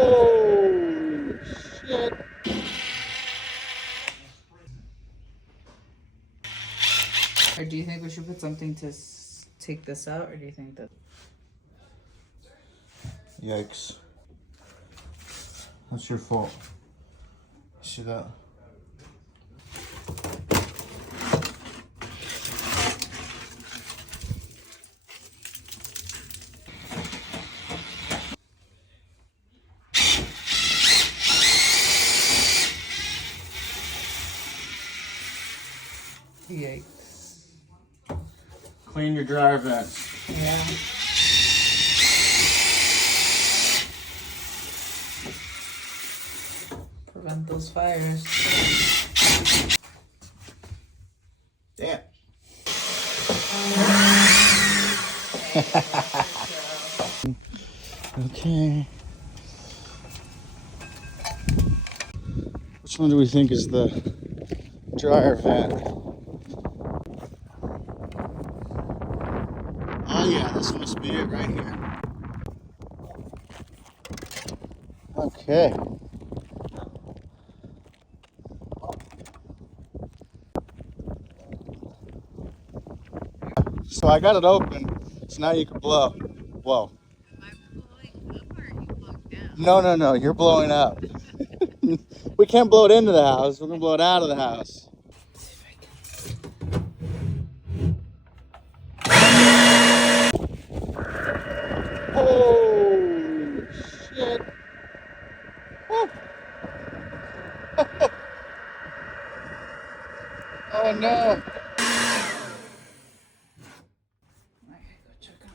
Holy shit. Or do you think we should put something to take this out, or do you think that... Yikes. That's your fault. See that? Yikes. Clean your dryer vent. Yeah. Prevent those fires. Damn. Okay. Which one do we think is the dryer vent? Oh yeah, this must be it right here. Okay. So I got it open, so now you can blow. Whoa. Am I blowing up or are you blowing down? No, you're blowing up. We can't blow it into the house, we're gonna blow it out of the house. Let's see if I can. Holy shit. Woo. Oh no. I gotta go check on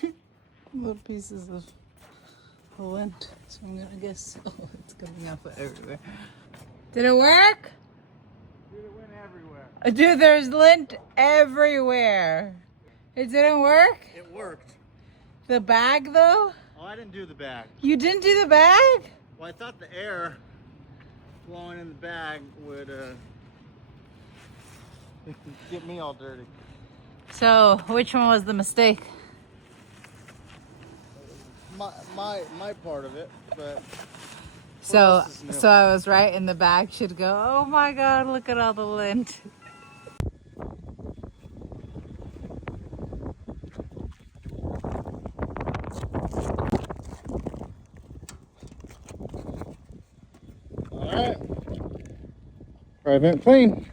here. Little pieces of lint. So I'm gonna guess. Oh, it's coming up everywhere. Did it work? Dude, it went everywhere. Dude, there's lint everywhere. It didn't work? It worked. The bag though? Oh, I didn't do the bag. You didn't do the bag? Well, I thought the air blowing in the bag would get me all dirty. So, which one was the mistake? My part of it, but So, else is new? so I was right, and the bag should go, oh my God, look at all the lint. all right. Dry vent clean.